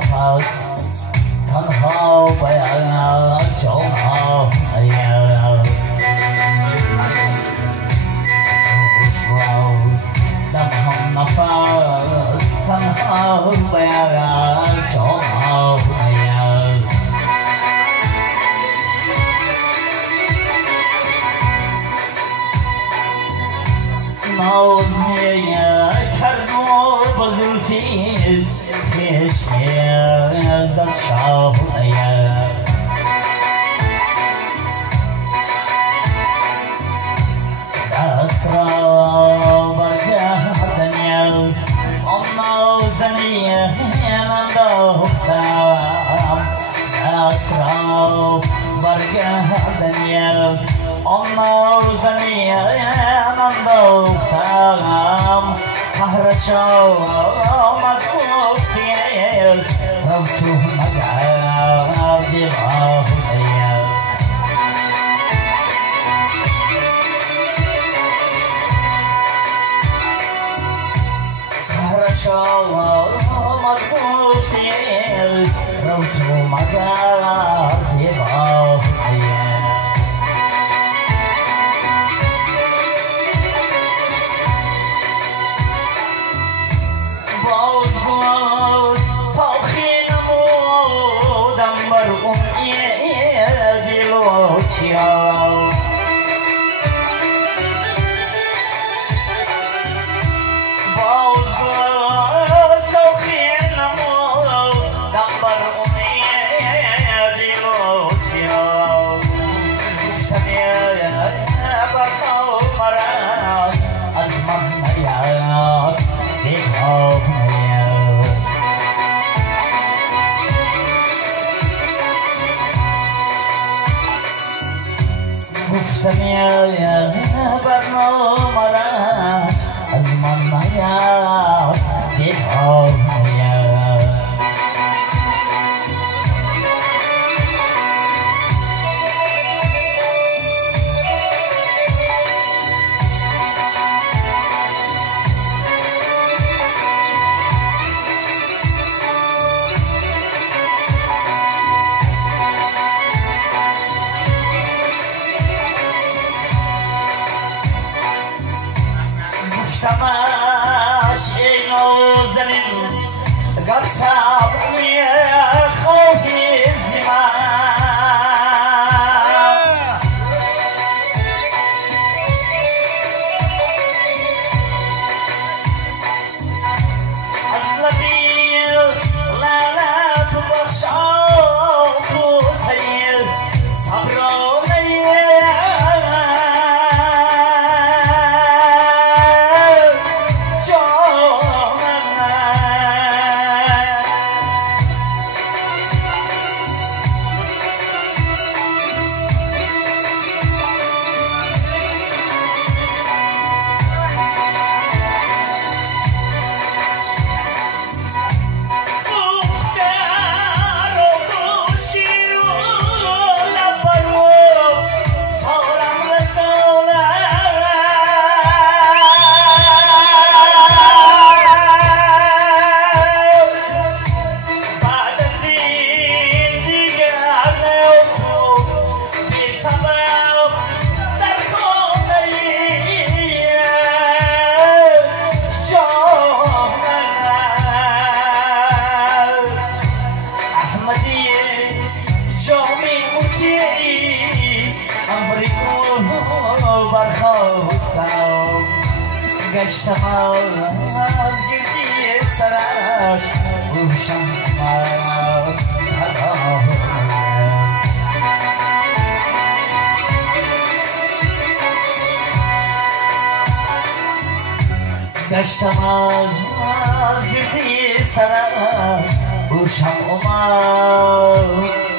نفس تنها باید جانا دم هم نفس تنها باید جانا ناز کرد و با زلفی کشم زد شاهونه دست را برگردنیم آن نازنی انداختم دست را برگردنیم آن نازنی انداختم قهرش آمد گفتی رفت و مگر دیوانه قهرش آمد گفتی رفت و مگر دیوانه گفتم یا برنامه رد از من نیاد دیوانه تماش نازنین قد صابني خوفي الزمان أصلبي لا لا تبخشوا سيد صبروني گشتم از گردی سرش روشم آمد گشتم از گردی سرش روشم آمد